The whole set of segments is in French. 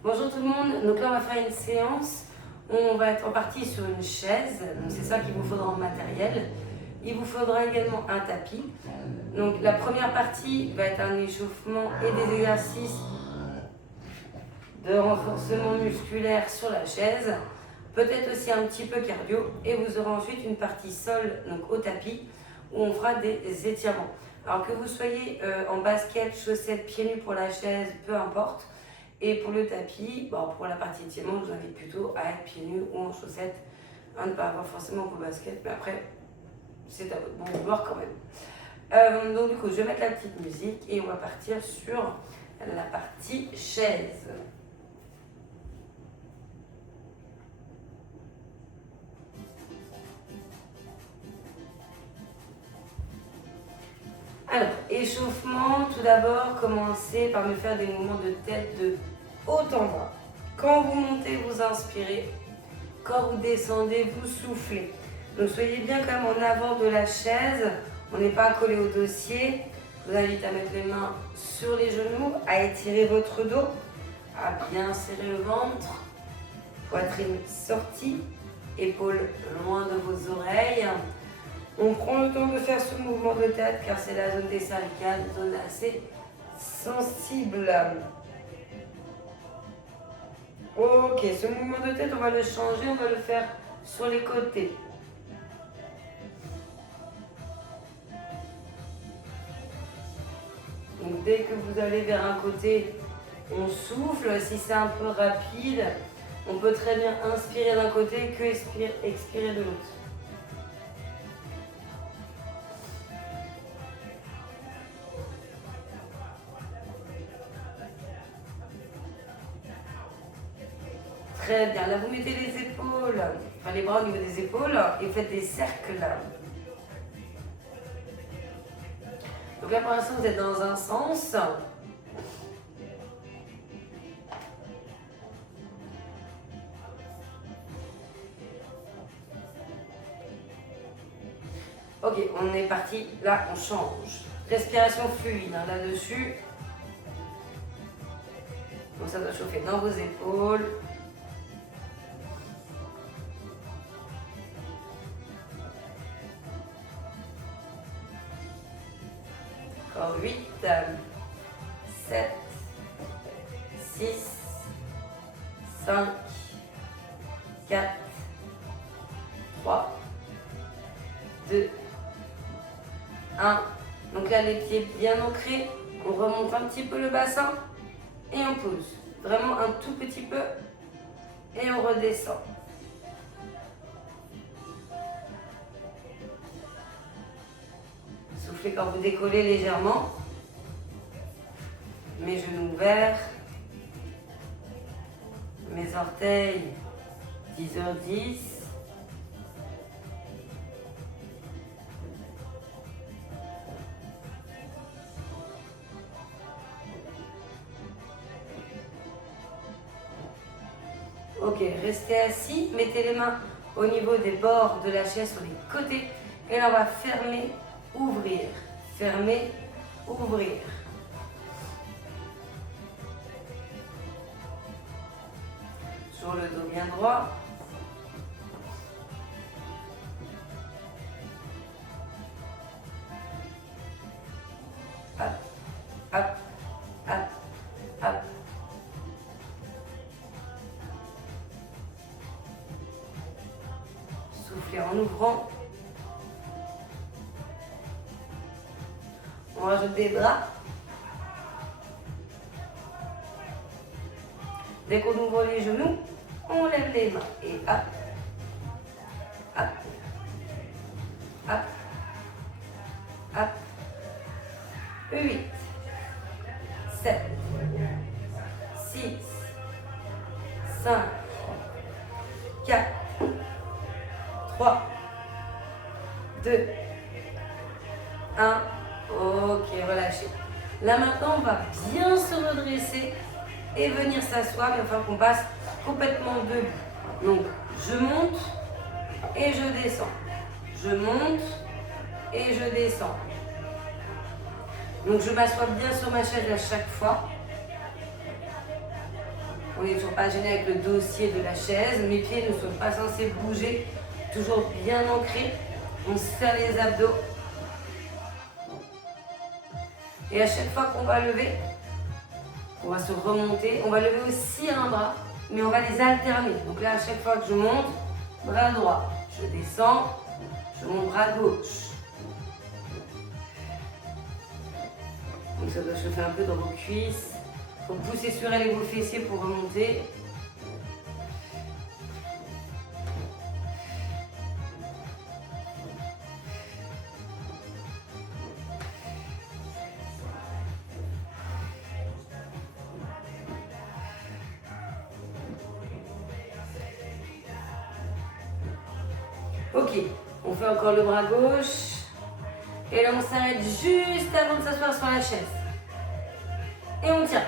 Bonjour tout le monde, donc là on va faire une séance où on va être en partie sur une chaise, donc c'est ça qu'il vous faudra en matériel. Il vous faudra également un tapis. Donc la première partie va être un échauffement et des exercices de renforcement musculaire sur la chaise, peut-être aussi un petit peu cardio, et vous aurez ensuite une partie sol, donc au tapis, où on fera des étirements. Alors que vous soyez en basket, chaussettes, pieds nus pour la chaise, peu importe. Et pour le tapis, bon, pour la partie étirement, je vous invite plutôt à être pieds nus ou en chaussettes, ne pas avoir forcément vos baskets, mais après, c'est à votre bon vouloir quand même. Donc du coup, je vais mettre la petite musique et on va partir sur la partie chaise. Alors, échauffement, tout d'abord, commencez par me faire des mouvements de tête de haut en bas. Quand vous montez, vous inspirez. Quand vous descendez, vous soufflez. Donc soyez bien comme en avant de la chaise. On n'est pas collé au dossier. Je vous invite à mettre les mains sur les genoux, à étirer votre dos, à bien serrer le ventre, poitrine sortie, épaules loin de vos oreilles. On prend le temps de faire ce mouvement de tête car c'est la zone des cervicales, zone assez sensible. Ok, ce mouvement de tête, on va le changer, on va le faire sur les côtés. Donc dès que vous allez vers un côté, on souffle. Si c'est un peu rapide, on peut très bien inspirer d'un côté que expirer de l'autre. Très bien. Là, vous mettez les épaules, enfin les bras au niveau des épaules et faites des cercles. Donc là, pour l'instant, vous êtes dans un sens. Ok, on est parti. Là, on change. Respiration fluide là-dessus. Donc ça doit chauffer dans vos épaules. Encore 8, 7, 6, 5, 4, 3, 2, 1. Donc là, les pieds bien ancrés. On remonte un petit peu le bassin et on pose. Vraiment un tout petit peu et on redescend. Soufflez quand vous décollez légèrement. Mes genoux ouverts. Mes orteils 10h10. Ok, restez assis, mettez les mains au niveau des bords de la chaise sur les côtés et là on va fermer, ouvrir, fermer, ouvrir. Sur le dos bien droit. Hop, hop, hop, hop. Soufflez en ouvrant. On rajoute des bras. Dès qu'on ouvre les genoux, on lève les mains. Et hop, hop, hop, hop. 8, 7, 6, 5, 4, 3, 2, 1. Ok, relâchez. Là maintenant, on va bien se redresser et venir s'asseoir. Il va falloir qu'on passe complètement debout. Donc, je monte et je descends. Je monte et je descends. Donc, je m'assois bien sur ma chaise à chaque fois. On n'est toujours pas gêné avec le dossier de la chaise. Mes pieds ne sont pas censés bouger. Toujours bien ancrés. On serre les abdos. Et à chaque fois qu'on va lever, on va se remonter. On va lever aussi un bras, mais on va les alterner. Donc là, à chaque fois que je monte, bras droit. Je descends, je monte bras gauche. Donc ça doit chauffer un peu dans vos cuisses. Il faut pousser sur elles et vos fessiers pour remonter. Ok, on fait encore le bras gauche. Et là, on s'arrête juste avant de s'asseoir sur la chaise. Et on tient.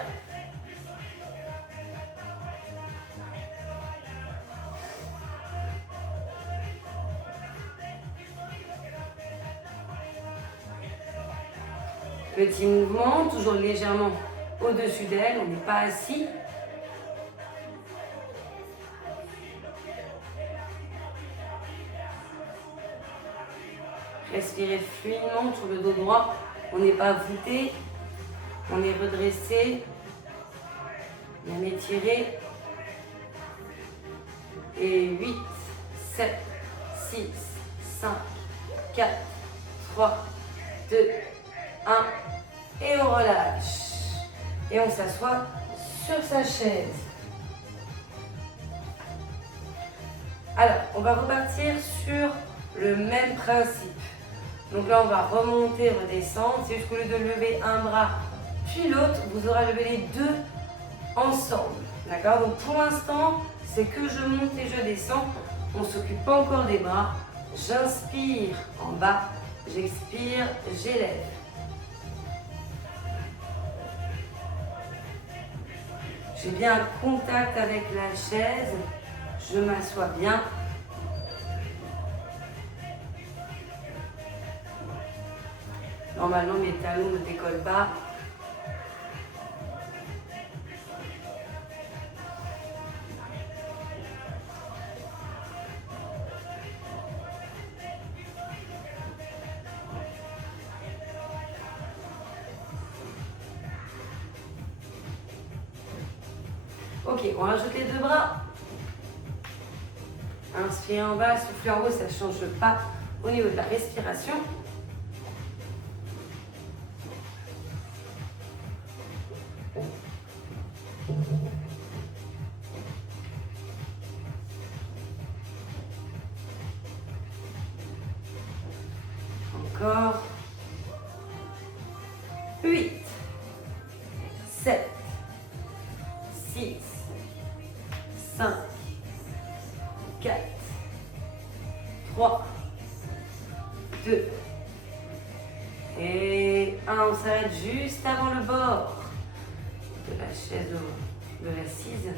Petit mouvement, toujours légèrement au-dessus d'elle, on n'est pas assis. Respirez fluidement sur le dos droit. On n'est pas voûté. On est redressé. Bien étiré. Et 8, 7, 6, 5, 4, 3, 2, 1. Et on relâche. Et on s'assoit sur sa chaise. Alors, on va repartir sur le même principe. Donc là, on va remonter, redescendre. C'est juste qu'au lieu de lever un bras puis l'autre, vous aurez levé les deux ensemble. D'accord? Donc pour l'instant, c'est que je monte et je descends. On ne s'occupe pas encore des bras. J'inspire en bas, j'expire, j'élève. J'ai bien un contact avec la chaise. Je m'assois bien. Normalement, mes talons ne décollent pas. Ok, on rajoute les deux bras. Inspirez en bas, soufflez en haut, ça ne change pas au niveau de la respiration. Encore. 8, 7, 6, 5, 4, 3, 2, et 1. On s'arrête juste avant le bord de la chaise de l'assise.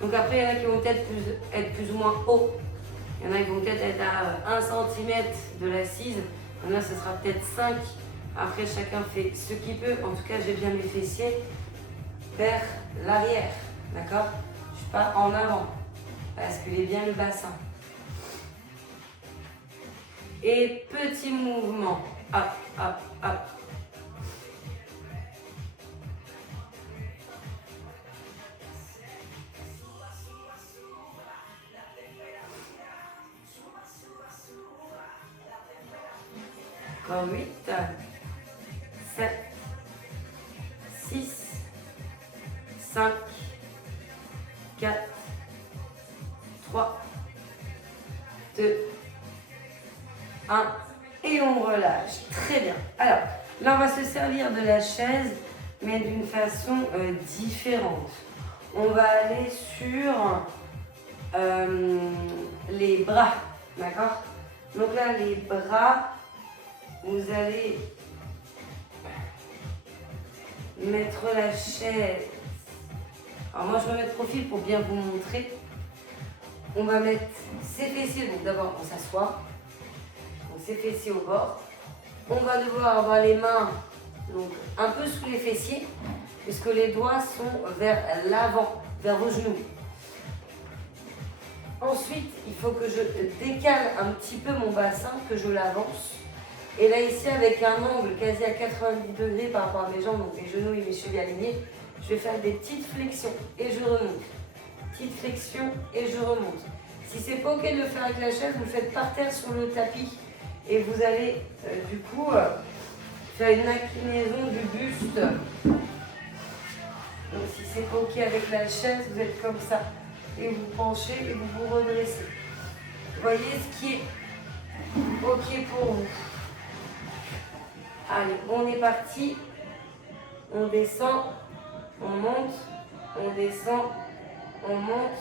Donc après, il y en a qui vont peut-être être plus ou moins haut. Il y en a qui vont peut-être être à 1 cm de l'assise. Il y en a, ce sera peut-être 5. Après, chacun fait ce qu'il peut. En tout cas, j'ai bien mes fessiers vers l'arrière. D'accord? Je ne suis pas en avant. Basculez bien le bassin. Et petit mouvement. Hop, hop, hop. Encore 8, 7, 6, 5, 4, 3, 2, 1. Et on relâche. Très bien. Alors, là, on va se servir de la chaise, mais d'une façon différente. On va aller sur les bras. D'accord? Donc là, les bras, vous allez mettre la chaise. Alors moi, je me mets de profil pour bien vous montrer. On va mettre ses fessiers. Donc d'abord, on s'assoit. Donc ses fessiers au bord. On va devoir avoir les mains donc un peu sous les fessiers. puisque les doigts sont vers l'avant, vers vos genoux. Ensuite, il faut que je décale un petit peu mon bassin, que je l'avance. Et là, ici, avec un angle quasi à 90 degrés par rapport à mes jambes, donc mes genoux et mes chevilles alignés, je vais faire des petites flexions et je remonte. Petite flexion et je remonte. Si c'est pas ok de le faire avec la chaise, vous le faites par terre sur le tapis et vous allez du coup faire une inclinaison du buste. Donc si c'est pas ok avec la chaise, vous êtes comme ça et vous penchez et vous vous redressez. Voyez ce qui est ok pour vous. Allez, on est parti. On descend, on monte, on descend, on monte.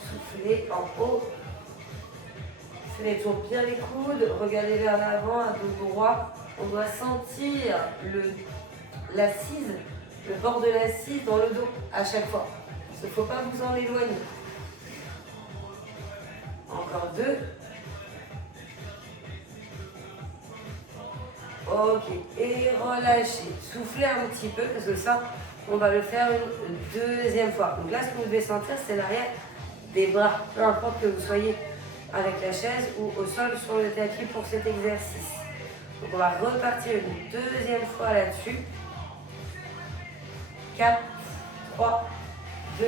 Soufflez en haut. Faites toujours bien les coudes. Regardez vers l'avant, à dos droit. On doit sentir l'assise, le bord de l'assise dans le dos à chaque fois. Il ne faut pas vous en éloigner. Encore 2. Ok, et relâchez. Soufflez un petit peu, parce que ça, on va le faire une deuxième fois. Donc là, ce que vous devez sentir, c'est l'arrière des bras. Peu importe que vous soyez avec la chaise ou au sol sur le tapis pour cet exercice. Donc on va repartir une deuxième fois là-dessus. 4, 3, 2,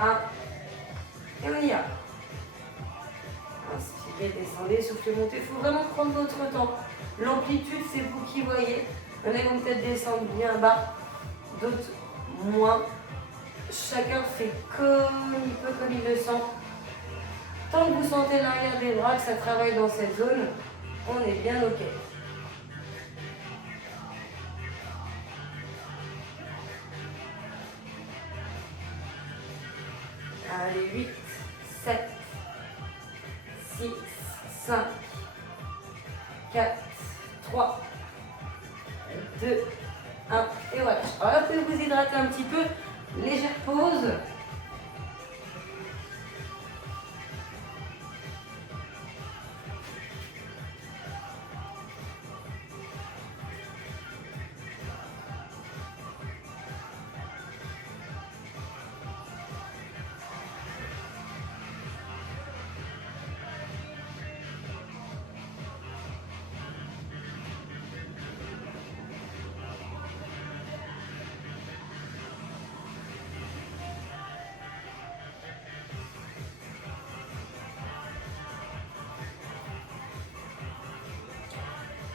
1. Et on y va. Inspirez, descendez, soufflez, montez. Il faut vraiment prendre votre temps. L'amplitude, c'est vous qui voyez. Il y en a qui vont peut-être descendre bien bas, d'autres moins. Chacun fait comme il peut, comme il le sent. Tant que vous sentez l'arrière des bras, que ça travaille dans cette zone, on est bien ok. Allez, 8, 7, 6, 5, 4, 3, 2, 1, et voilà. Alors là, vous pouvez vous hydrater un petit peu, légère pause.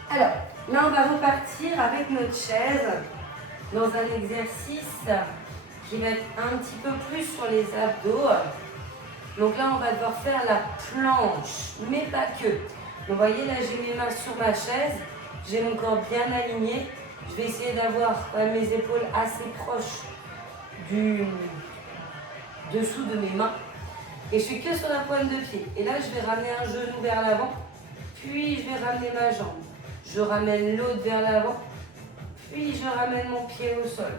Alors, là, on va repartir avec notre chaise dans un exercice qui va être un petit peu plus sur les abdos. Donc là, on va devoir faire la planche, mais pas que. Donc, vous voyez, là, j'ai mes mains sur ma chaise, j'ai mon corps bien aligné. Je vais essayer d'avoir mes épaules assez proches du dessous de mes mains. Et je suis que sur la pointe de pied. Et là, je vais ramener un genou vers l'avant, puis je vais ramener ma jambe. Je ramène l'autre vers l'avant, puis je ramène mon pied au sol.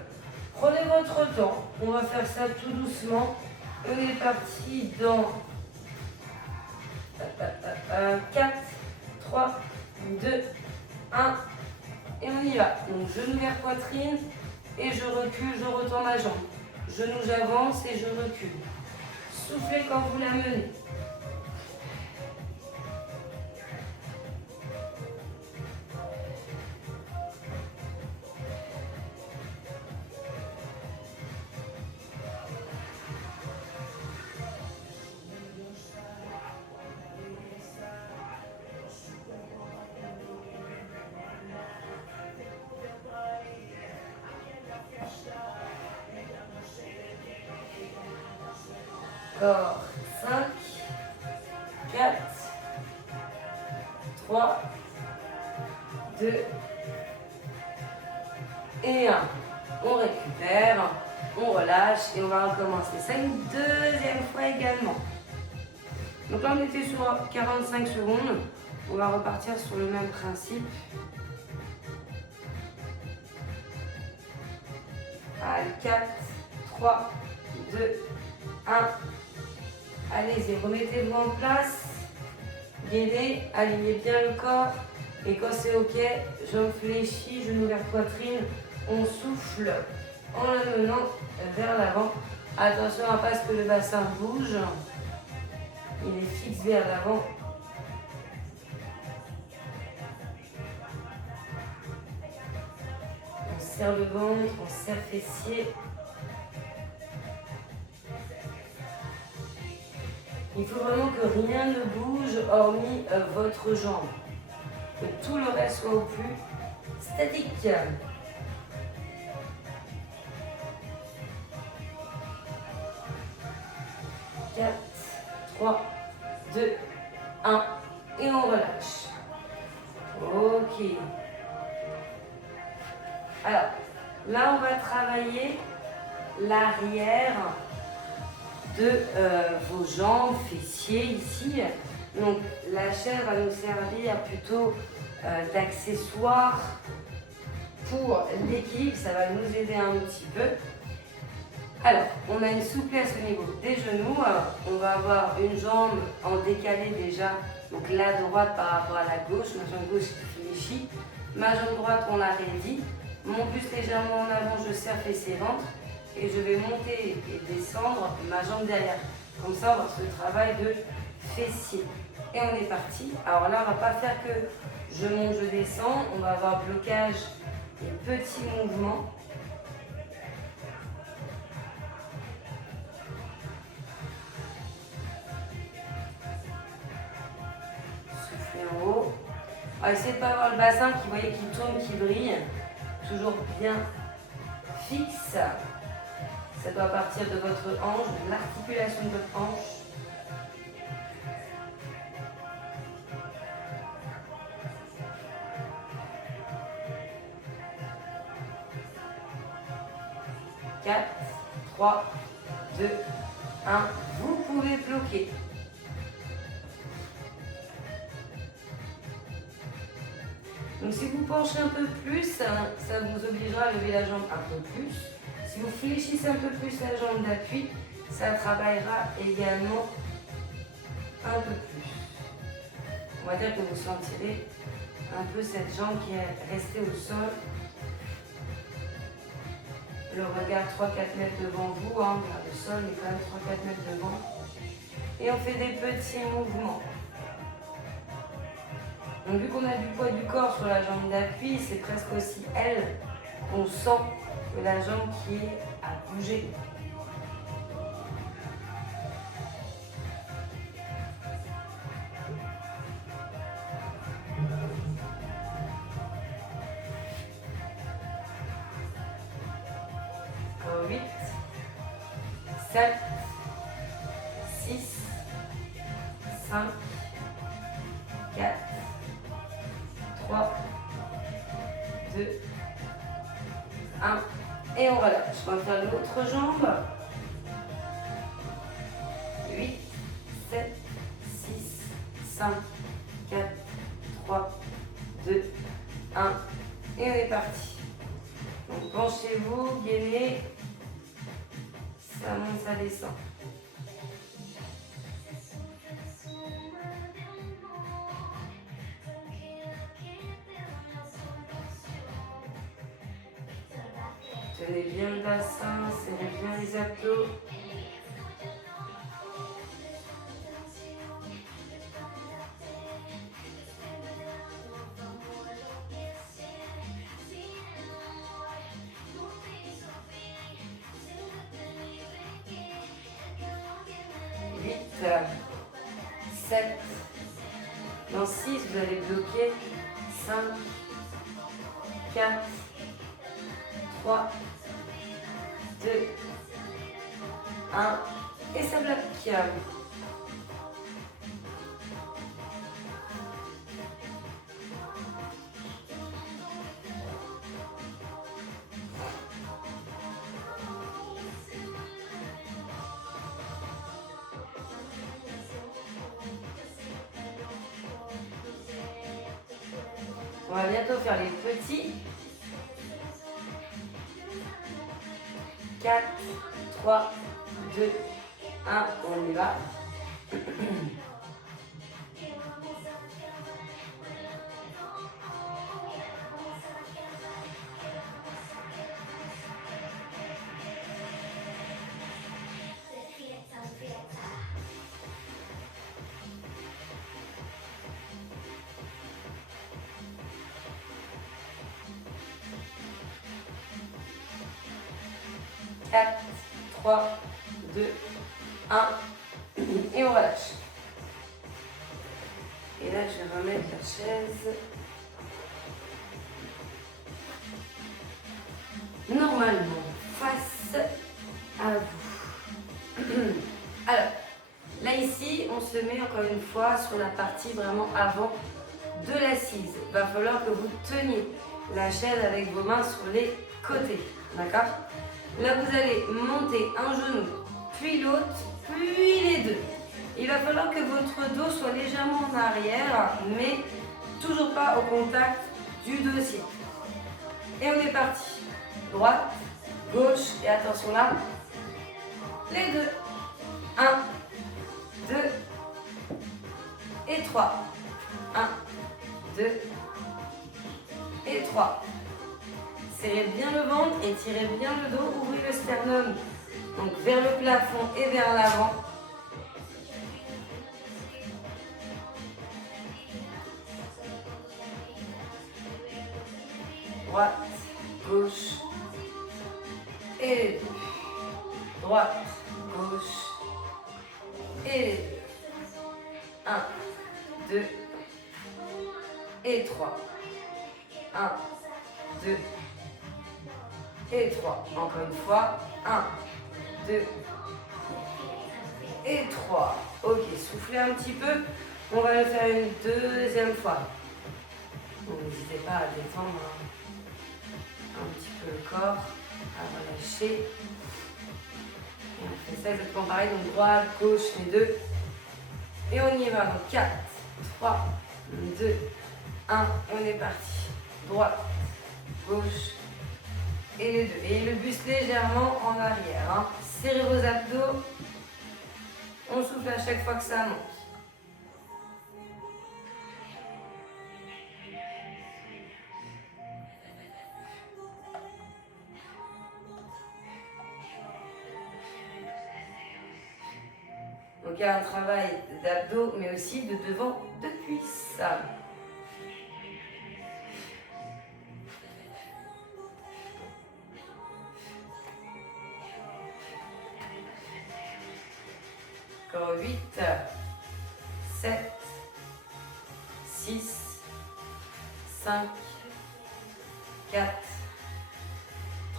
Prenez votre temps, on va faire ça tout doucement. On est parti dans 4, 3, 2, 1, et on y va. Donc genou vers poitrine, et je recule, je retends ma jambe. Genou, j'avance et je recule. Soufflez quand vous la menez. Encore 5, 4, 3, 2 et 1. On récupère, on relâche et on va recommencer. Ça une deuxième fois également. Donc là on était sur 45 secondes. On va repartir sur le même principe. Allez, 4, 3, 2, 1. Allez-y, remettez-vous en place. gainez, alignez bien le corps. Et quand c'est ok, jambes fléchies, genoux vers poitrine, on souffle en l'amenant vers l'avant. Attention à pas ce que le bassin bouge. Il est fixe vers l'avant. On serre le ventre, on serre fessier. Il faut vraiment que rien ne bouge hormis votre jambe. Que tout le reste soit au plus statique. 4, 3, 2, 1 et on relâche. Ok. Alors, là on va travailler l'arrière de vos jambes, fessiers ici. Donc la chaise va nous servir plutôt d'accessoire pour l'équilibre, ça va nous aider un petit peu. Alors, on a une souplesse au niveau des genoux. On va avoir une jambe en décalé déjà, donc la droite par rapport à la gauche, ma jambe gauche fléchie. Ma jambe droite, on la raidit. Mon buste légèrement en avant, je serre fessier ventre. Et je vais monter et descendre ma jambe derrière. Comme ça, on va faire ce travail de fessier. Et on est parti. Alors là, on ne va pas faire que je monte, je descends. On va avoir blocage et petits mouvements. Soufflez en haut. On va essayer de ne pas avoir le bassin qui, voyez, qui tourne, qui brille. Toujours bien fixe. Ça doit partir de votre hanche, de l'articulation de votre hanche. Quatre, 3, 2, 1. Vous pouvez bloquer. Donc si vous penchez un peu plus, ça vous obligera à lever la jambe un peu plus. Si vous fléchissez un peu plus la jambe d'appui, ça travaillera également un peu plus. On va dire que vous sentirez un peu cette jambe qui est restée au sol. Le regard 3-4 mètres devant vous, hein, le sol est quand même 3-4 mètres devant. Et on fait des petits mouvements. Donc vu qu'on a du poids du corps sur la jambe d'appui, c'est presque aussi elle qu'on sent que la jambe qui est à bouger. Encore 8, 7, 6, 5, 4, 3, 2, 1. Et on relâche. On va faire l'autre jambe. 8, 7, 6, 5, 4, 3, 2, 1. Et on est parti. Donc penchez-vous, gainez. Ça monte, ça descend. Tenez bien le bassin, serrez bien les abdos. Huit, 7, dans 6, vous allez bloquer. 5, 4, 3, 2, 1, et ça bloque. On va bientôt faire les petits. 4, 3, 2, 1, on y va. 4, 3, 2, 1. Et on relâche. Et là, je vais remettre la chaise. Normalement, face à vous. Alors, là ici, on se met encore une fois sur la partie vraiment avant de l'assise. Il va falloir que vous teniez la chaise avec vos mains sur les côtés. D'accord? Là, vous allez monter un genou, puis l'autre, puis les deux. Il va falloir que votre dos soit légèrement en arrière, mais toujours pas au contact du dossier. Et on est parti. Droite, gauche, et attention là, les deux. 1, 2 et 3. 1, 2 et 3. Serrez bien le ventre, étirez bien le dos, ouvrez le sternum donc vers le plafond et vers l'avant. Droite, gauche et les deux. Droite, gauche et les deux. 1, 2 et 3. 1, 2 et 3. Encore une fois. 1, 2 et 3. Ok, soufflez un petit peu. On va le faire une deuxième fois. N'hésitez pas à détendre un petit peu le corps, à relâcher. Et on fait ça exactement pareil. Donc droite, gauche, les deux. Et on y va. Donc 4, 3, 2, 1. Et on est parti. Droite, gauche et les deux. Et le buste légèrement en arrière. Hein. Serrez vos abdos. On souffle à chaque fois que ça monte. Donc il y a un travail d'abdos, mais aussi de devant de cuisses. Encore 8, 7, 6, 5, 4,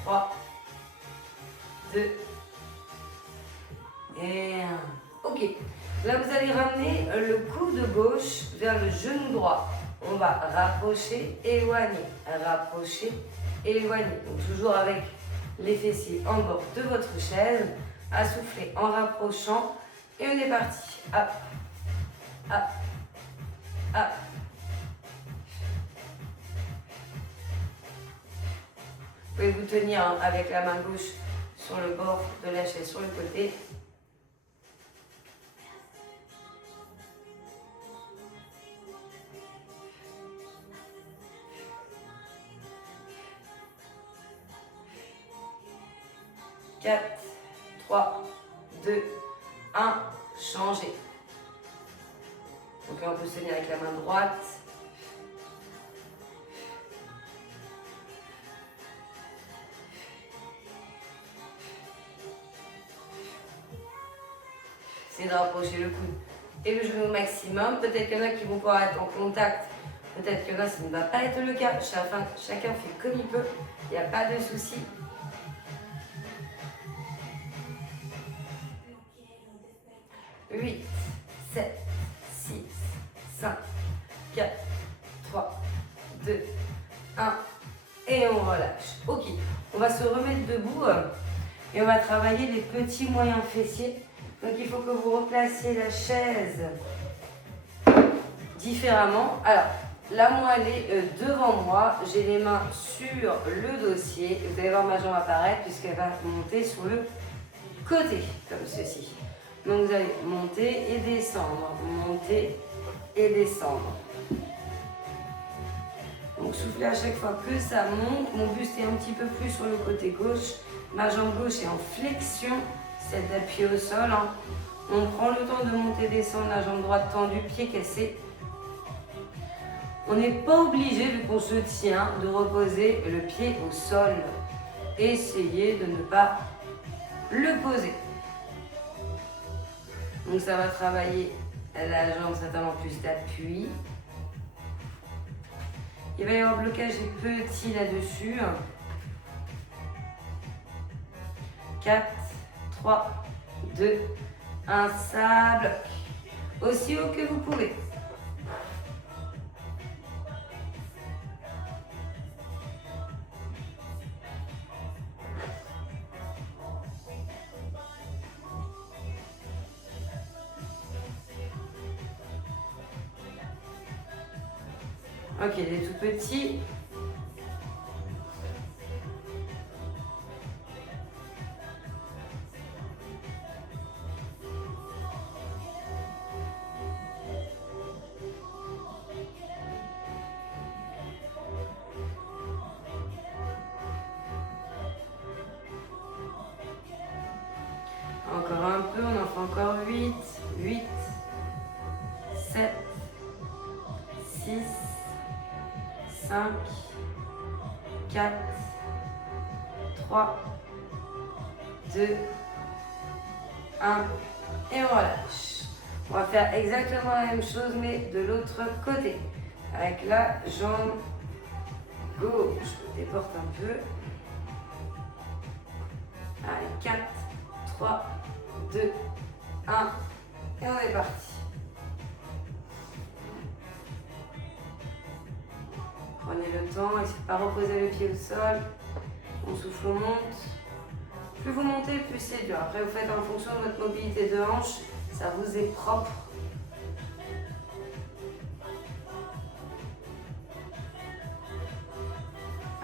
3, 2 et 1. Ok, là vous allez ramener le coude gauche vers le genou droit. On va rapprocher, éloigner, rapprocher, éloigner. Donc toujours avec les fessiers en bord de votre chaise, à souffler en rapprochant. Et on est parti. Hop, hop, hop. Vous pouvez vous tenir avec la main gauche sur le bord de la chaise, sur le côté. Quatre, 3, 2, 1, changez. Donc là, on peut se tenir avec la main droite. Essayez de rapprocher le coude et le genou au maximum. Peut-être qu'il y en a qui vont pouvoir être en contact. Peut-être qu'il y en a, ça ne va pas être le cas. Chacun fait comme il peut. Il n'y a pas de souci. 8, 7, 6, 5, 4, 3, 2, 1 et on relâche. Ok, on va se remettre debout et on va travailler les petits moyens fessiers. Donc il faut que vous replaciez la chaise différemment. Alors, là moi elle est devant moi, j'ai les mains sur le dossier. Vous allez voir ma jambe apparaître puisqu'elle va monter sur le côté, comme ceci. Donc vous allez monter et descendre, monter et descendre. Donc soufflez à chaque fois que ça monte. Mon buste est un petit peu plus sur le côté gauche. Ma jambe gauche est en flexion, celle d'appuyer au sol. Hein. On prend le temps de monter et descendre, la jambe droite tendue, pied cassé. On n'est pas obligé, vu qu'on se tient, de reposer le pied au sol. Essayez de ne pas le poser. Donc ça va travailler la jambe, certainement plus d'appui. Il va y avoir un blocage petit là-dessus. 4, 3, 2, 1, ça bloque. Aussi haut que vous pouvez. Ok, il est tout petit. Encore un peu, on en fait encore 8, 8, 7, 6, 5, 4, 3, 2, 1 et on relâche. On va faire exactement la même chose mais de l'autre côté. Avec la jambe gauche. Je déporte un peu. Allez, 4, 3, 2, 1 et on est parti. Prenez le temps, essayez de ne pas reposer le pied au sol. On souffle, on monte. Plus vous montez, plus c'est dur. Après, vous faites en fonction de votre mobilité de hanche. Ça vous est propre.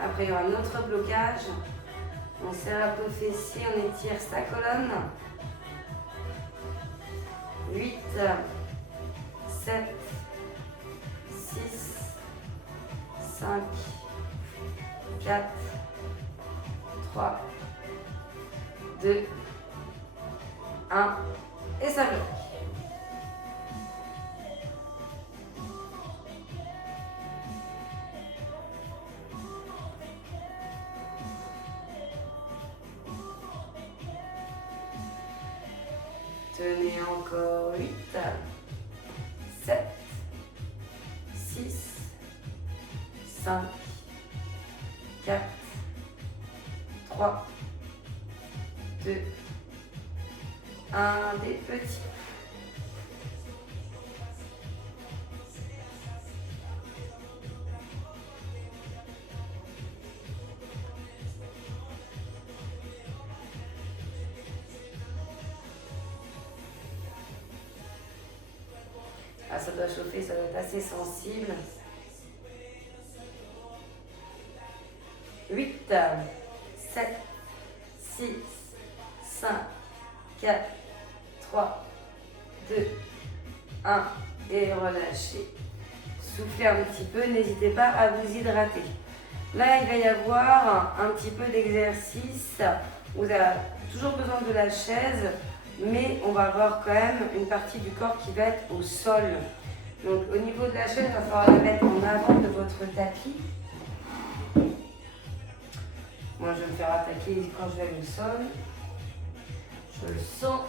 Après, il y aura un autre blocage. On serre la peau fessier, on étire sa colonne. 8, 7, 6, 5, 4, 3, 2, 1 et ça bloque. Tenez encore 8, 7, 6, 5, 4, 3, 2, 1, des petits. Ah, ça doit chauffer, ça doit être assez sensible. 8, 7, 6, 5, 4, 3, 2, 1 et relâchez. Soufflez un petit peu, n'hésitez pas à vous hydrater. Là, il va y avoir un petit peu d'exercice. Vous avez toujours besoin de la chaise, mais on va avoir quand même une partie du corps qui va être au sol. Donc au niveau de la chaise, il va falloir la mettre en avant de votre tapis. Moi, je vais me faire attaquer quand je vais au sol. Je le sens.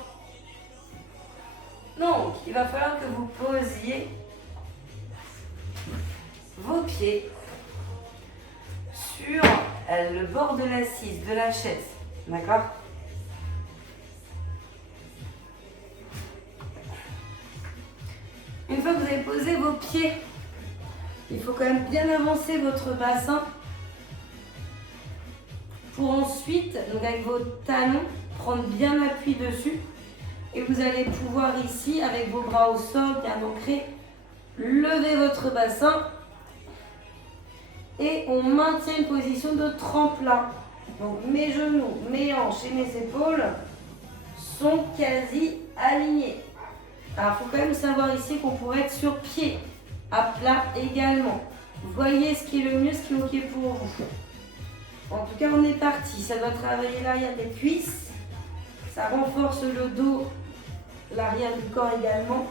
Donc, il va falloir que vous posiez vos pieds sur le bord de l'assise, de la chaise. D'accord ? Une fois que vous avez posé vos pieds, il faut quand même bien avancer votre bassin pour ensuite, donc avec vos talons, prendre bien appui dessus. Et vous allez pouvoir ici, avec vos bras au sol, bien ancrés, lever votre bassin. Et on maintient une position de tremplin. Donc mes genoux, mes hanches et mes épaules sont quasi alignés. Alors il faut quand même savoir ici qu'on pourrait être sur pied, à plat également. Voyez ce qui est le mieux, ce qui est ok pour vous. En tout cas, on est parti. Ça doit travailler l'arrière des cuisses. Ça renforce le dos, l'arrière du corps également.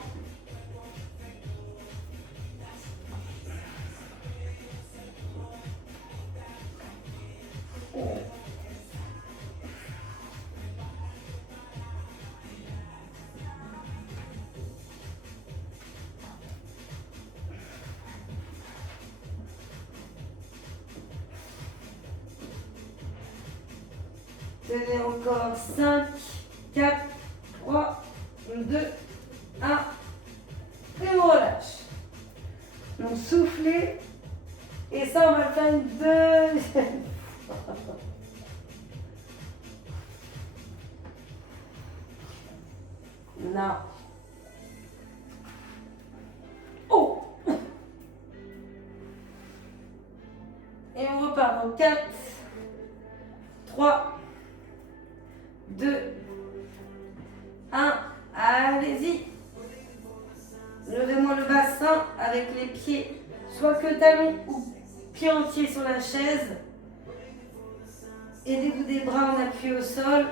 Tenez encore 5, 4, 3, 2, 1. Et on relâche. Donc soufflez. Et ça, on va le faire une deuxième fois. Non. Oh. Et on repart dans 4, 3, 2, 1. Allez-y. Levez-moi le bassin avec les pieds, soit que talons ou pieds entiers sur la chaise. Aidez-vous des bras en appui au sol.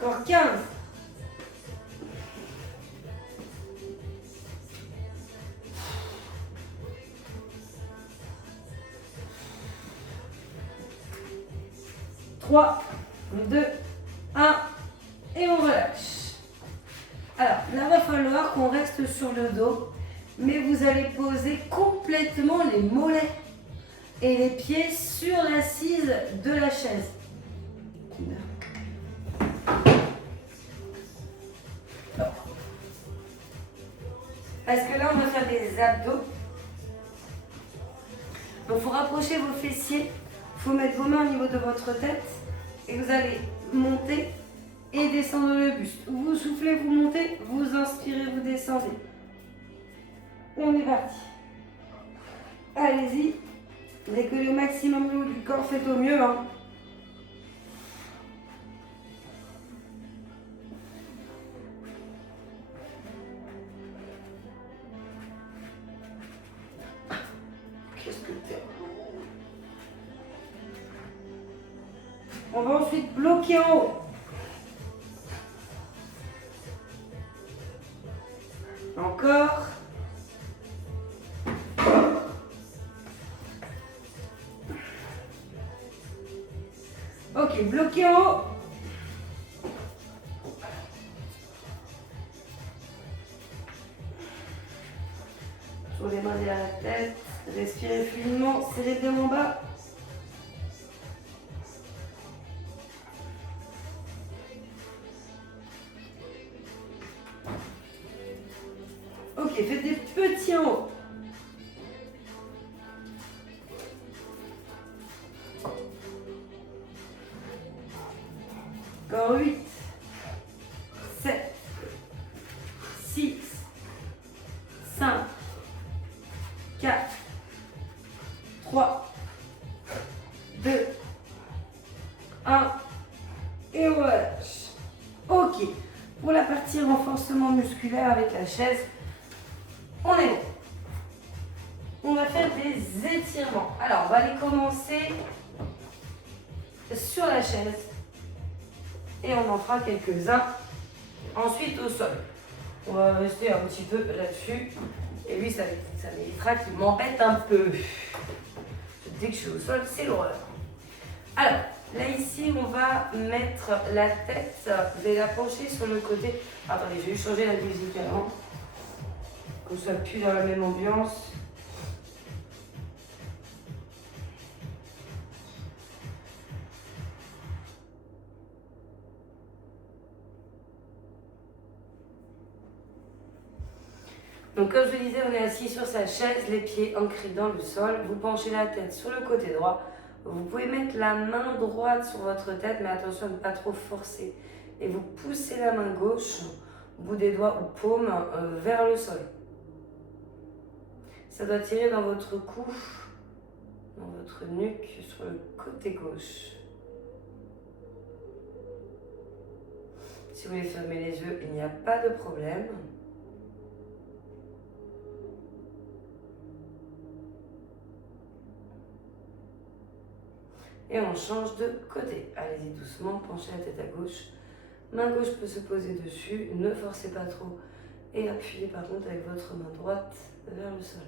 Encore 15. Trois, 2, 1 et on relâche. Alors, là, il va falloir qu'on reste sur le dos, mais vous allez poser complètement les mollets et les pieds sur l'assise de la chaise. Parce que là, on va faire des abdos. Donc, il faut rapprocher vos fessiers. Il faut mettre vos mains au niveau de votre tête. Et vous allez monter et descendre le buste. Vous soufflez, vous montez. Vous inspirez, vous descendez. Et on est parti. Allez-y. Décollez au maximum le haut du corps. Faites au mieux. Hein. On va ensuite bloquer en haut. Encore. Ok, bloqué en haut. Sur les mains derrière la tête. Respirez fluidement, serrez les mains en bas. Ok, faites des petits en haut. Encore 8, 7, 6, 5, 4, 3, 2, 1 et on relâche. Ok, pour la partie renforcement musculaire avec la chaise, on est bon. On va faire des étirements. Alors, on va aller commencer sur la chaise. Et on en fera quelques-uns. Ensuite, au sol. On va rester un petit peu là-dessus. Et lui, ça m'évitera qu'il m'embête un peu. Dès que je suis au sol, c'est l'horreur. Alors, là, ici, on va mettre la tête. Vous allez la pencher sur le côté. Attendez, je vais changer la musique avant. Qu'on soit plus dans la même ambiance. Donc comme je vous disais, on est assis sur sa chaise, les pieds ancrés dans le sol. Vous penchez la tête sur le côté droit. Vous pouvez mettre la main droite sur votre tête, mais attention à ne pas trop forcer. Et vous poussez la main gauche, bout des doigts ou paume, vers le sol. Ça doit tirer dans votre cou, dans votre nuque, sur le côté gauche. Si vous voulez fermer les yeux, il n'y a pas de problème. Et on change de côté. Allez-y doucement, penchez la tête à gauche. Main gauche peut se poser dessus, ne forcez pas trop. Et appuyez par contre avec votre main droite vers le sol.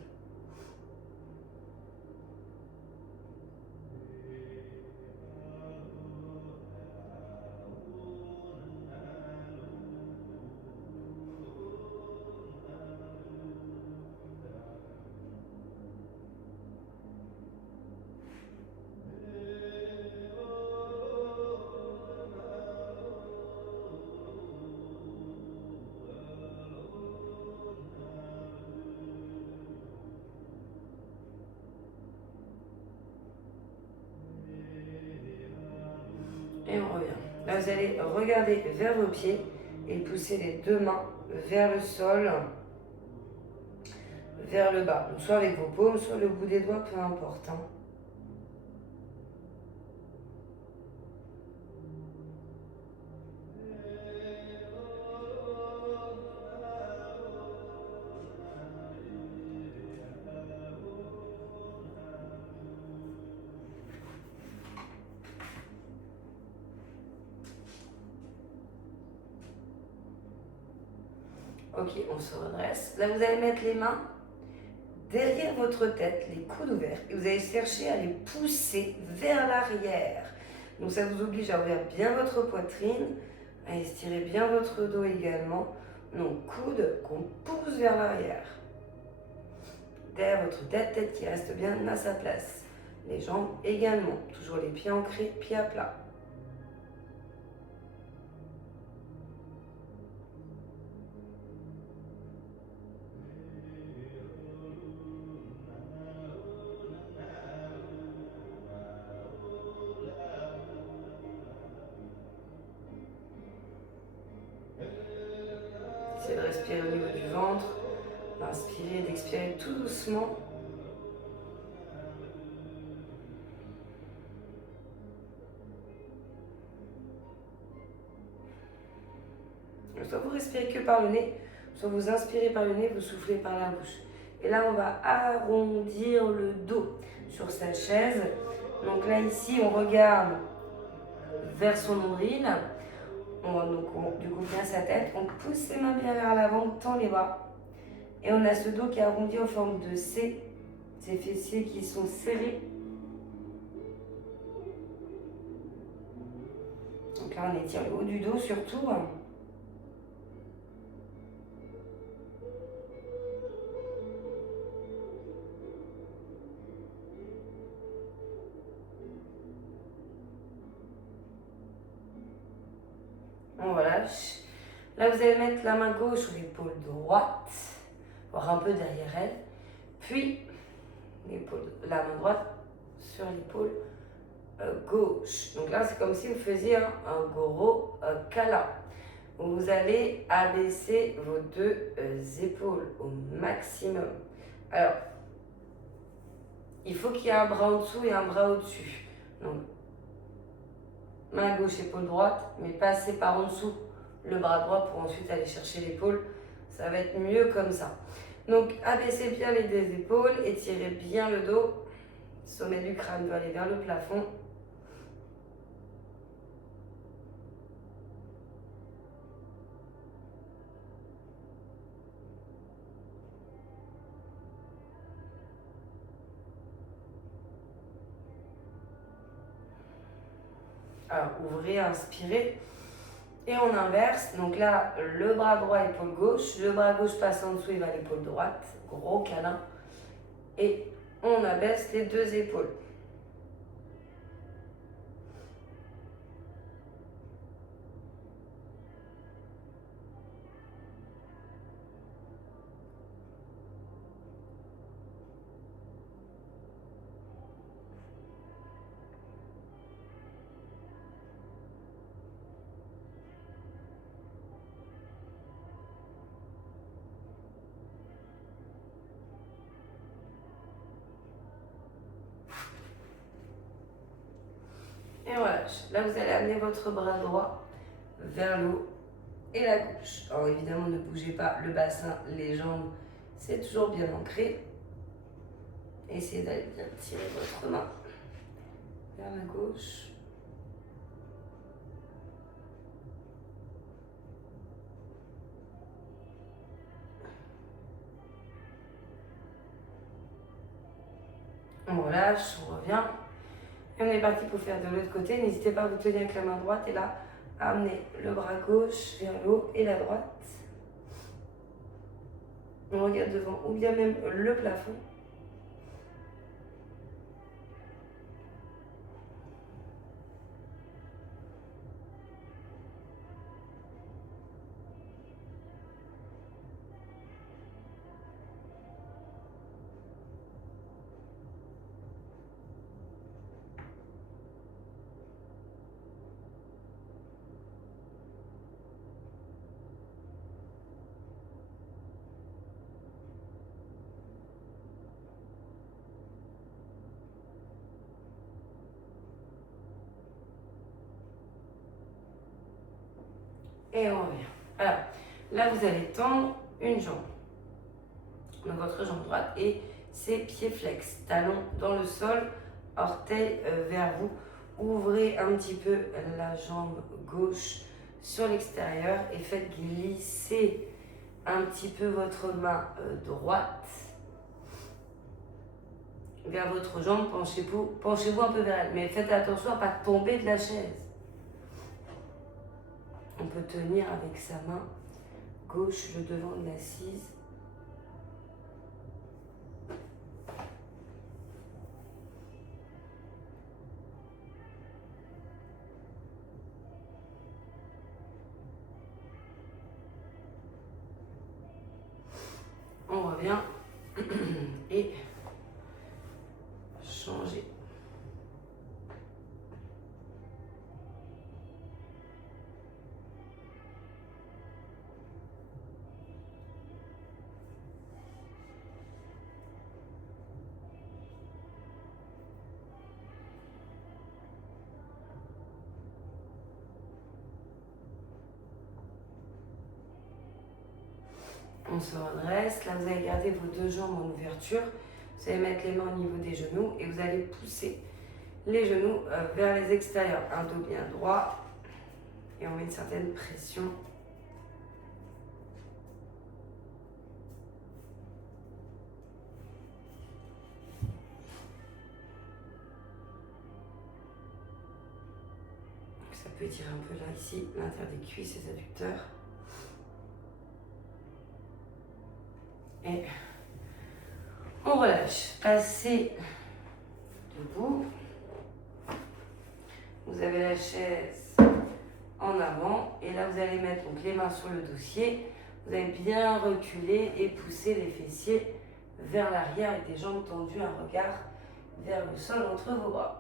Et on revient. Là, vous allez regarder vers vos pieds et pousser les deux mains vers le sol, vers le bas. Donc, soit avec vos paumes, soit le bout des doigts, peu importe. Hein. Ok, on se redresse. Là, vous allez mettre les mains derrière votre tête, les coudes ouverts, et vous allez chercher à les pousser vers l'arrière. Donc ça vous oblige à ouvrir bien votre poitrine, à estirer bien votre dos également. Donc coudes qu'on pousse vers l'arrière. Derrière votre tête, tête qui reste bien à sa place. Les jambes également, toujours les pieds ancrés, pieds à plat. Essayez de respirer au niveau du ventre, d'inspirer et d'expirer tout doucement. Soit vous respirez que par le nez, soit vous inspirez par le nez, vous soufflez par la bouche. Et là, on va arrondir le dos sur sa chaise. Donc là, ici, on regarde vers son nombril. Du coup, bien sa tête. On pousse ses mains bien vers l'avant, on tend les bras. Et on a ce dos qui est arrondi en forme de C. Ces fessiers qui sont serrés. Donc là, on étire le haut du dos surtout. On relâche. Là, vous allez mettre la main gauche sur l'épaule droite, voire un peu derrière elle. Puis, la main droite sur l'épaule gauche. Donc là, c'est comme si vous faisiez un gros câlin. Vous allez abaisser vos deux épaules au maximum. Alors, il faut qu'il y ait un bras en dessous et un bras au-dessus. Donc, main gauche, épaule droite, mais passez par en dessous le bras droit pour ensuite aller chercher l'épaule. Ça va être mieux comme ça. Donc, abaissez bien les deux épaules, étirez bien le dos. Sommet du crâne va aller vers le plafond. Alors, ouvrez, inspirez. Et on inverse. Donc là, le bras droit, épaule gauche. Le bras gauche passe en dessous, il va à l'épaule droite. Gros câlin. Et on abaisse les deux épaules. Et on relâche. Là, vous allez amener votre bras droit vers le haut et la gauche. Alors évidemment, ne bougez pas le bassin, les jambes, c'est toujours bien ancré. Essayez d'aller bien tirer votre main vers la gauche. On relâche, on revient. Et on est parti pour faire de l'autre côté. N'hésitez pas à vous tenir avec la main droite et là, amenez le bras gauche vers le haut et la droite. On regarde devant ou bien même le plafond. Et on revient. Alors, là, vous allez tendre une jambe. Donc, votre jambe droite et ses pieds flex. Talons dans le sol, orteils vers vous. Ouvrez un petit peu la jambe gauche sur l'extérieur et faites glisser un petit peu votre main droite vers votre jambe. Penchez-vous un peu vers elle, mais faites attention à ne pas tomber de la chaise. On peut tenir avec sa main gauche le devant de l'assise. On revient et changer. On se redresse. Là, vous allez garder vos deux jambes en ouverture. Vous allez mettre les mains au niveau des genoux et vous allez pousser les genoux vers les extérieurs. Un dos bien droit et on met une certaine pression. Ça peut étirer un peu là, ici, l'intérieur des cuisses et adducteurs. Et on relâche. Passez debout. Vous avez la chaise en avant et là vous allez mettre donc les mains sur le dossier. Vous allez bien reculer et pousser les fessiers vers l'arrière avec les jambes tendues, un regard vers le sol entre vos bras.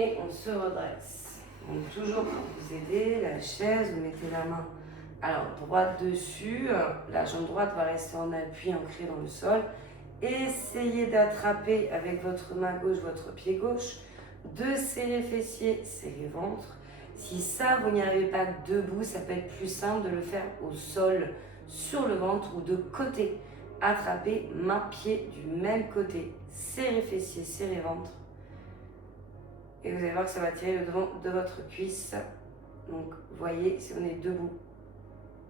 Et on se redresse. Donc toujours pour vous aider, la chaise, vous mettez la main alors droite dessus, la jambe droite va rester en appui, ancrée dans le sol. Essayez d'attraper avec votre main gauche votre pied gauche, de serrer fessiers, serrer ventre. Si ça, vous n'y arrivez pas debout, ça peut être plus simple de le faire au sol, sur le ventre ou de côté. Attrapez main-pied du même côté, serrez fessiers, serrez ventre. Et vous allez voir que ça va tirer le devant de votre cuisse. Donc, voyez, si on est debout,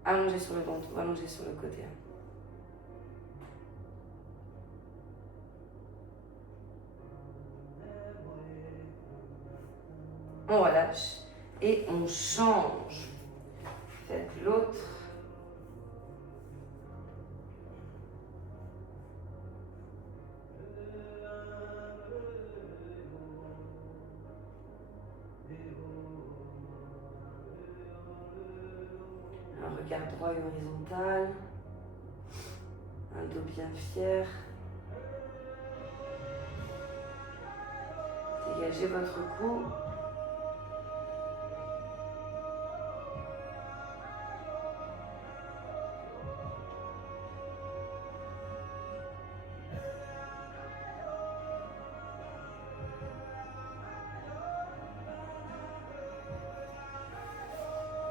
allongé sur le ventre ou allongé sur le côté. On relâche et on change. Faites l'autre. Un regard droit et horizontal. Un dos bien fier. Dégagez votre cou.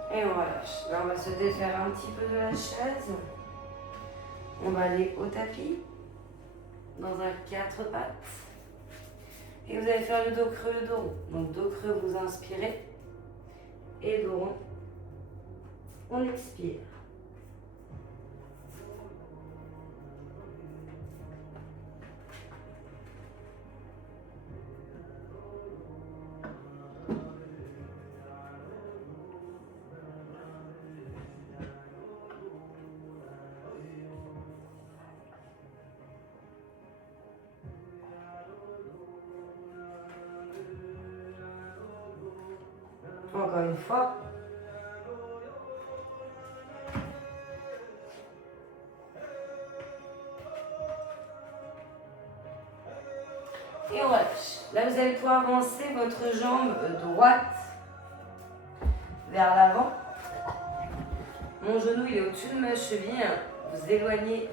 Et on relâche. Là, on va se défaire un petit peu de la chaise. On va aller au tapis, dans un 4 pattes. Et vous allez faire le dos creux, le dos rond. Donc dos creux, vous inspirez. Et dos rond, on expire. Encore une fois. Et on relâche. Là, vous allez pouvoir avancer votre jambe droite vers l'avant. Mon genou, il est au-dessus de ma cheville. Vous éloignez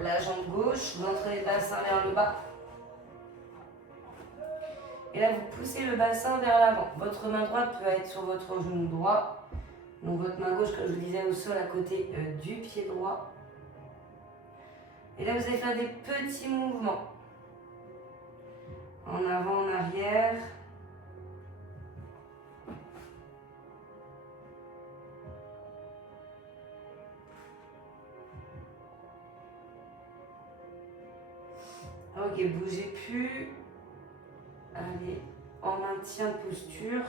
la jambe gauche, vous entrez le bassin vers le bas. Et là, vous poussez le bassin vers l'avant. Votre main droite peut être sur votre genou droit. Donc votre main gauche, comme je vous disais, au sol à côté du pied droit. Et là, vous allez faire des petits mouvements. En avant, en arrière. Ok, bougez plus. Allez, en maintien de posture.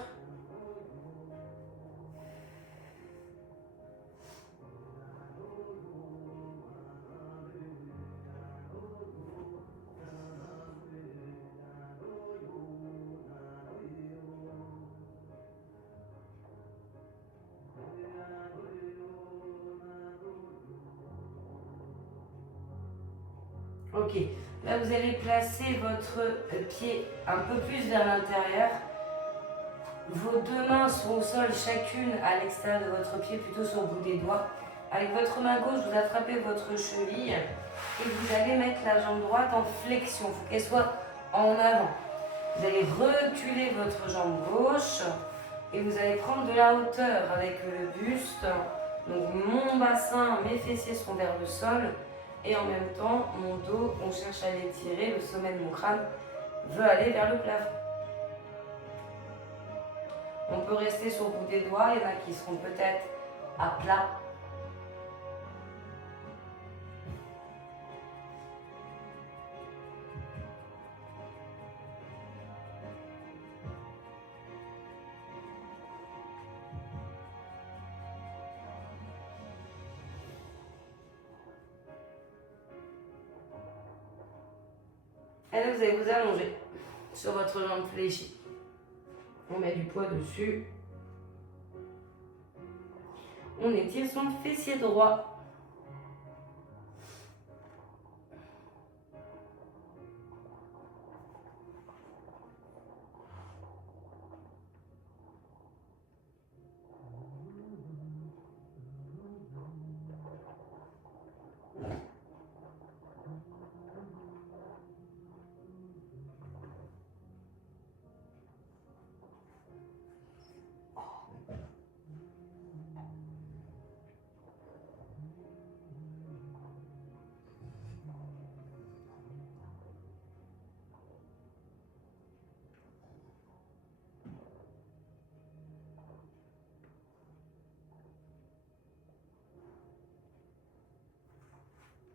Ok, là vous allez placer votre pied un peu plus vers l'intérieur. Vos deux mains sont au sol, chacune à l'extérieur de votre pied, plutôt sur le bout des doigts. Avec votre main gauche, vous attrapez votre cheville et vous allez mettre la jambe droite en flexion. Il faut qu'elle soit en avant. Vous allez reculer votre jambe gauche et vous allez prendre de la hauteur avec le buste. Donc mon bassin, mes fessiers sont vers le sol. Et en même temps, mon dos, on cherche à l'étirer, le sommet de mon crâne veut aller vers le plafond. On peut rester sur le bout des doigts, il y en a qui seront peut-être à plat. Et là, vous allez vous allonger sur votre jambe fléchie. On met du poids dessus. On étire son fessier droit.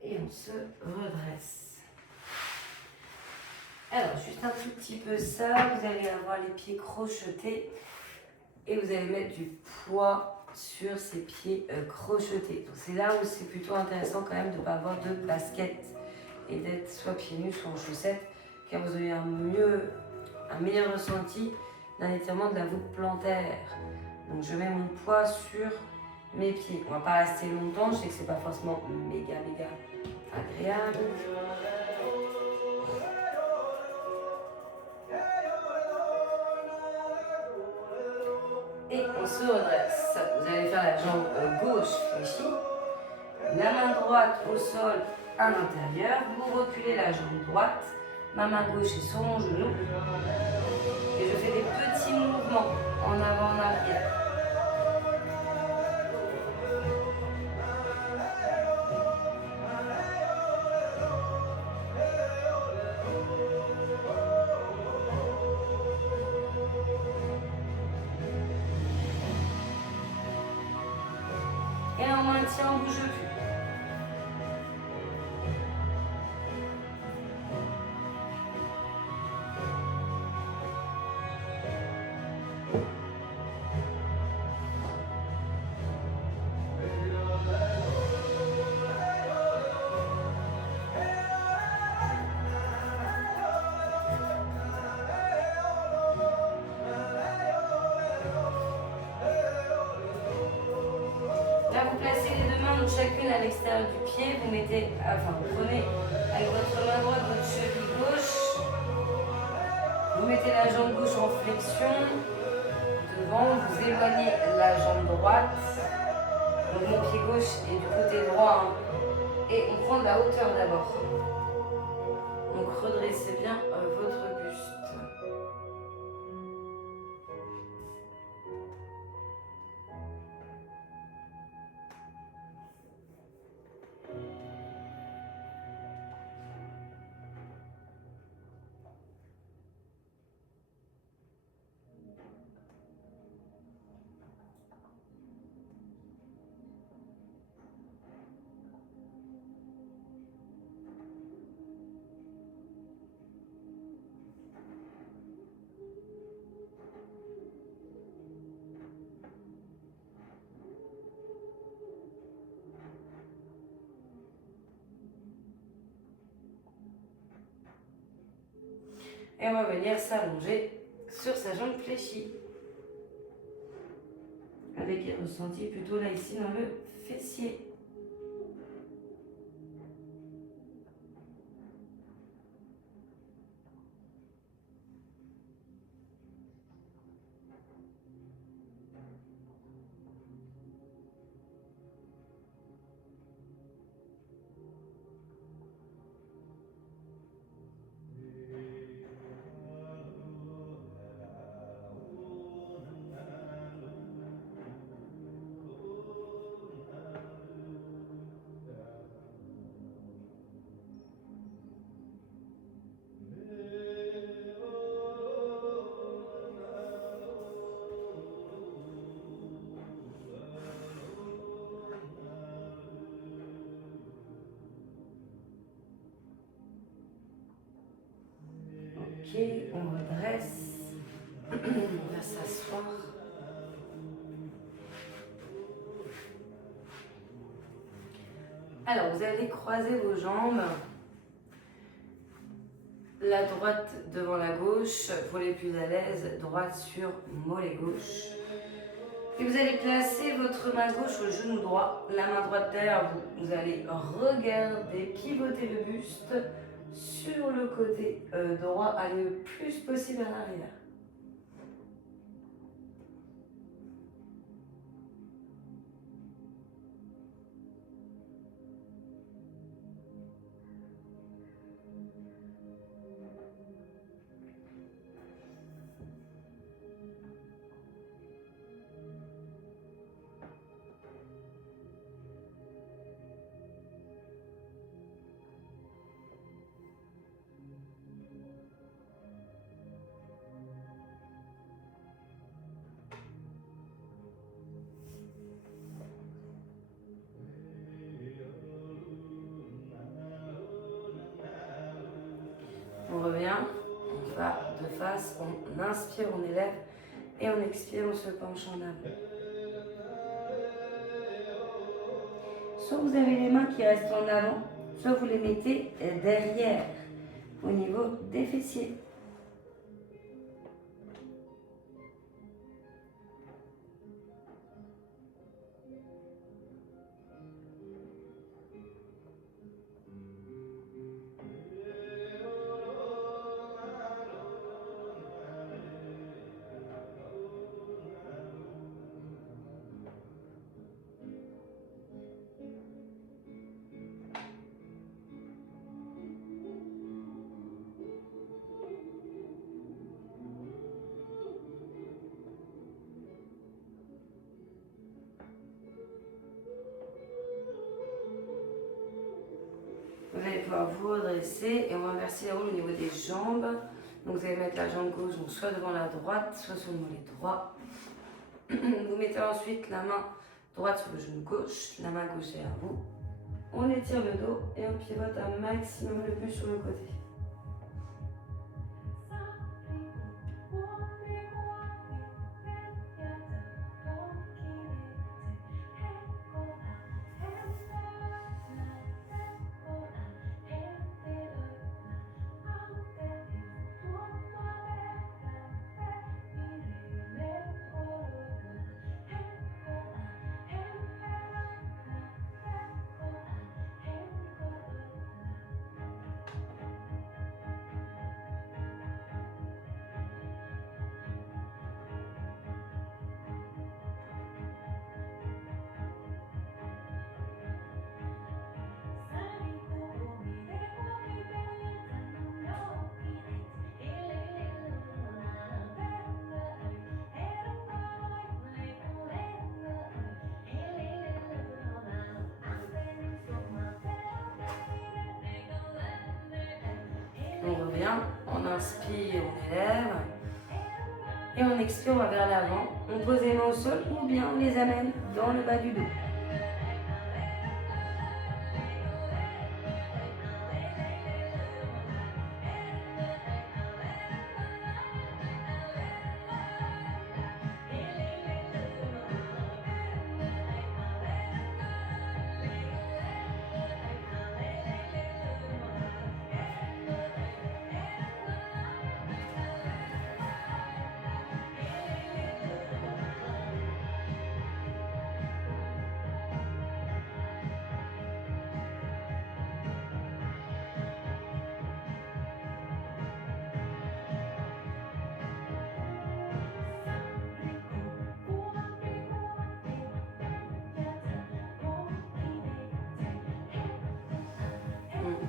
Et on se redresse. Alors, juste un tout petit peu ça, vous allez avoir les pieds crochetés et vous allez mettre du poids sur ces pieds crochetés. Donc c'est là où c'est plutôt intéressant quand même de ne pas avoir de basket et d'être soit pieds nus, soit en chaussettes, car vous avez un meilleur ressenti d'un étirement de la voûte plantaire. Donc je mets mon poids sur mes pieds. On va pas rester longtemps, je sais que c'est pas forcément méga agréable. Et on se redresse. Vous allez faire la jambe gauche fléchie, la main droite au sol à l'intérieur. Vous reculez la jambe droite, ma main gauche est sur mon genou. Et je fais des petits mouvements en avant, en arrière. Et on maintient, on ne bouge plus. Vous placez les deux mains chacune à l'extérieur du pied, vous prenez avec votre main droite votre cheville gauche Vous mettez la jambe gauche en flexion. Devant, vous éloignez la jambe droite. Donc mon pied gauche est du côté droit. Hein. Et on prend de la hauteur d'abord. Donc redressez bien votre buste. Et on va venir s'allonger sur sa jambe fléchie. Avec un ressenti plutôt là ici dans le fessier. Ok, on redresse. On va s'asseoir. Alors, vous allez croiser vos jambes. La droite devant la gauche, pour les plus à l'aise, droite sur mollet gauche. Et vous allez placer votre main gauche au genou droit, la main droite derrière vous. Vous allez regarder, pivoter le buste sur le côté droit, aller le plus possible à l'arrière. On revient, on va de face, on inspire, on élève et on expire, on se penche en avant. Soit vous avez les mains qui restent en avant, soit vous les mettez derrière, au niveau des fessiers. Vous allez pouvoir vous redresser et on va inverser les rôles au niveau des jambes. Donc vous allez mettre la jambe gauche donc soit devant la droite, soit sur le mollet droit. Vous mettez ensuite la main droite sur le genou gauche, la main gauche derrière vous. On étire le dos et on pivote un maximum le buste sur le côté. bien. On inspire, on élève. Et on expire, on va vers l'avant. On pose les mains au sol ou bien on les amène dans le bas du dos.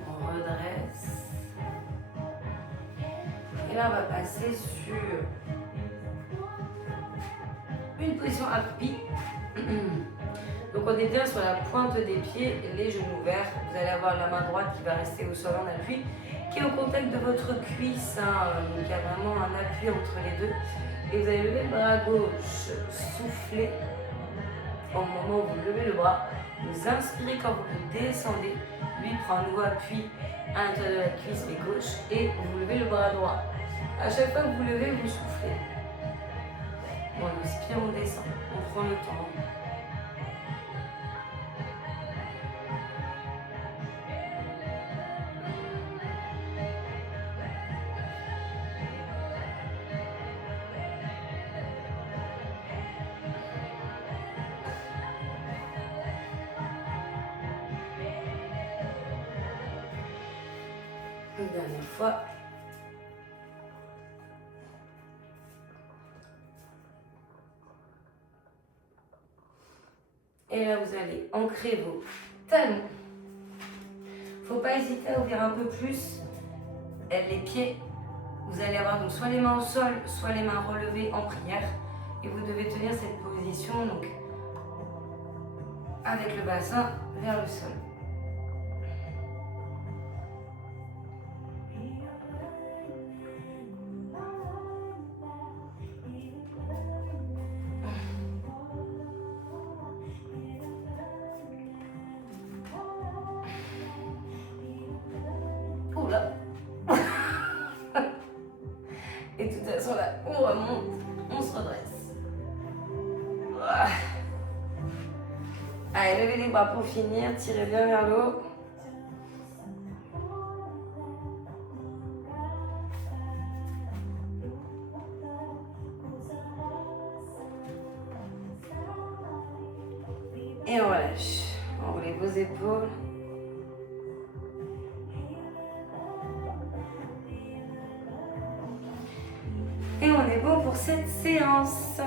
On redresse. Et là, on va passer sur une position accroupie. Donc on est bien sur la pointe des pieds, les genoux ouverts. Vous allez avoir la main droite qui va rester au sol en appui, qui est au contact de votre cuisse. Donc il y a vraiment un appui entre les deux. Et vous allez lever le bras gauche, souffler au moment où vous levez le bras. Vous inspirez quand vous descendez. Lui prend un nouveau appui à l'intérieur de la cuisse mais gauche et vous levez le bras droit. À chaque fois que vous levez, vous soufflez. On inspire, on descend. On prend le temps. Une dernière fois. Et là, vous allez ancrer vos talons. Faut pas hésiter à ouvrir un peu plus les pieds. Vous allez avoir donc soit les mains au sol, soit les mains relevées en prière. Et vous devez tenir cette position donc avec le bassin vers le sol. Oula. Et de toute façon là, on remonte, on se redresse. Allez, levez les bras pour finir, tirez bien vers le haut. Et on relâche. Enroulez vos épaules. Et on est bon pour cette séance.